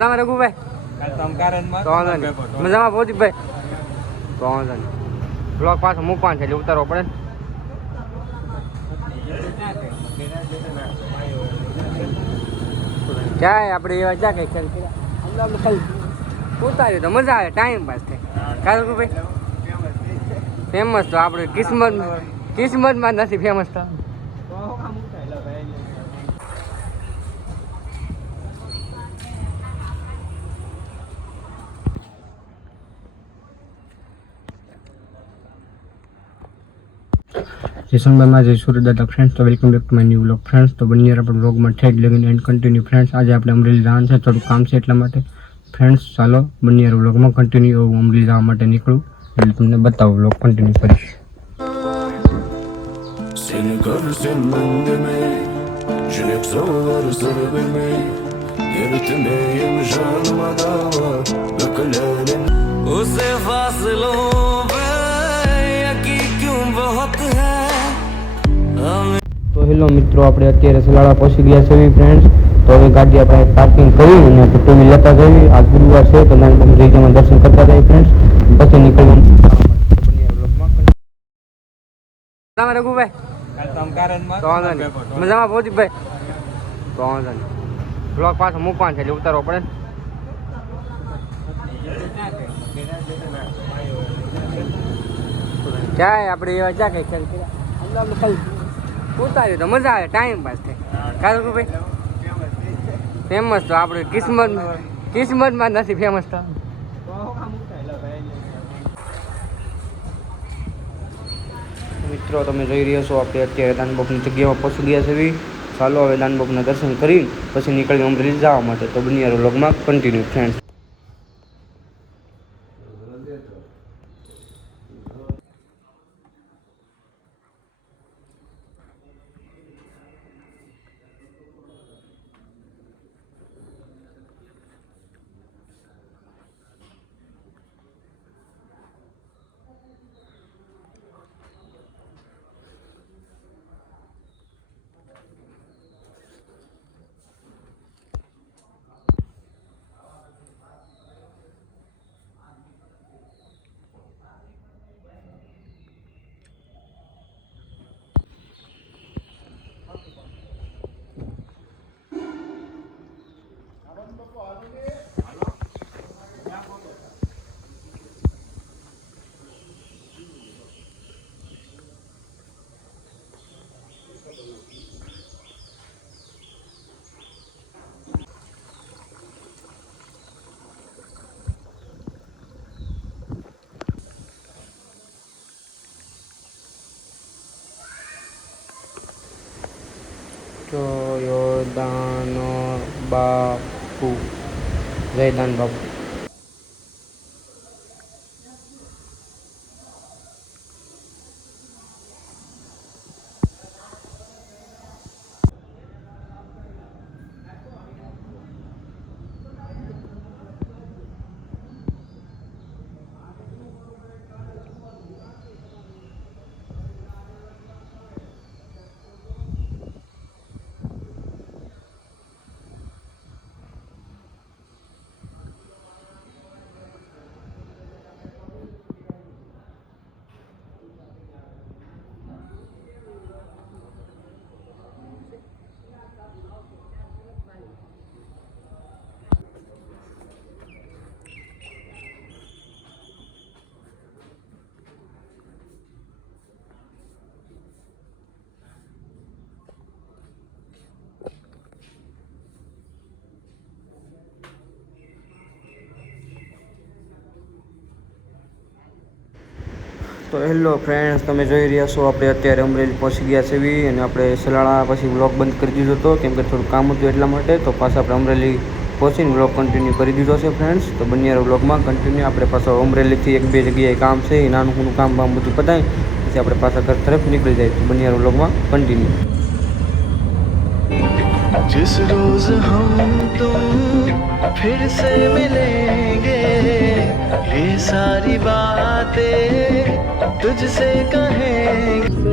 તમે રઘુભાઈ તો વાંધો નહીં મજામાં ભૌતિકભાઈ તો વાંધો નહીં બ્લોક પાછો મૂકવાનું છે એટલે ઉતારવો પડે ને ક્યાંય આપણે એવા ક્યાં કઈ ખેલ કર્યા ઉતાર્યું તો મજા આવે ટાઈમ પાસ થાય કાલે રઘુભાઈ ફેમસ તો આપણે કિસ્મતમાં નથી ફેમસ તો જયસંગભાઈમાં જય સુરદાતા ફ્રેન્ડ્સ તો welcome back to my new vlog friends તો બંને આપણે વ્લોગમાં ઠેક લગીને એન્ડ કન્ટિન્યુ ફ્રેન્ડ્સ આજે આપણે અમરેલી જવાનું છે થોડું કામ છે એટલા માટે ફ્રેન્ડ્સ ચાલો બંને વ્લોગમાં કન્ટિન્યુ હું અમરેલી જવા માટે નીકળું એટલે તમને બતાવું વ્લોગ કન્ટિન્યુ કરીશ તો હેલો મિત્રો આપણે અત્યારે સલાળા પહોંચી ગયા છે ફ્રેન્ડ્સ તો હવે ગાડી આપણે પાર્કિંગ કરી અને ટોમી લેતા જઈએ આજ ગુરુવાર છે તો જઈમાં દર્શન કરતા જઈએ ફ્રેન્ડ્સ પછી નીકળવાનું તમે રઘુભાઈ તો વાંધો નહીં મજામાં ભૌતિકભાઈ તો વાંધો નહીં બ્લોક પાછો મૂકવાનું છે એટલે ઉતારવો પડે ને ક્યાંય આપણે એવા ક્યાં કઈ ખેલ કર્યા ઉતાર્યું તો મજા આવે ટાઈમ પાસ થાય કાલે રઘુભાઈ ફેમસ તો આપણે કિસ્મતમાં નથી ફેમસ તો મિત્રો તમે જોઈ રહ્યા છો આપણે અત્યારે દાનબાપની જગ્યામાં પહોંચી ગયા છે ચાલો હવે દાનબાપના દર્શન કરી પછી નીકળી અમરેલી જવા માટે તો બંને વ્લોગમાં કન્ટિન્યુ ફ્રેન્ડ્સ દાનો બાપુ જય દાન બાપુ તો હેલો ફ્રેન્ડ્સ તમે જોઈ રહ્યા છો આપણે અત્યારે અમરેલી પહોંચી ગયા છે અને આપણે સલાળા પછી વ્લોગ બંધ કરી દીધો હતો કેમ કે થોડું કામ હતું એટલા માટે તો પાછા આપણે અમરેલી પહોંચીને વ્લોગ કન્ટિન્યુ કરી દીધો છે ફ્રેન્ડ્સ તો બંને વ્લોગમાં કન્ટિન્યુ આપણે પાછા અમરેલીથી એક બે જગ્યાએ કામ છે એ નાનું નાનું કામ બધું પતાય પછી આપણે પાછા ઘર તરફ નીકળી જાય તો બંને વ્લોગમાં કન્ટિન્યુ जिस रोज हम तुम फिर से मिलेंगे ये सारी बातें तुझसे कहेंगे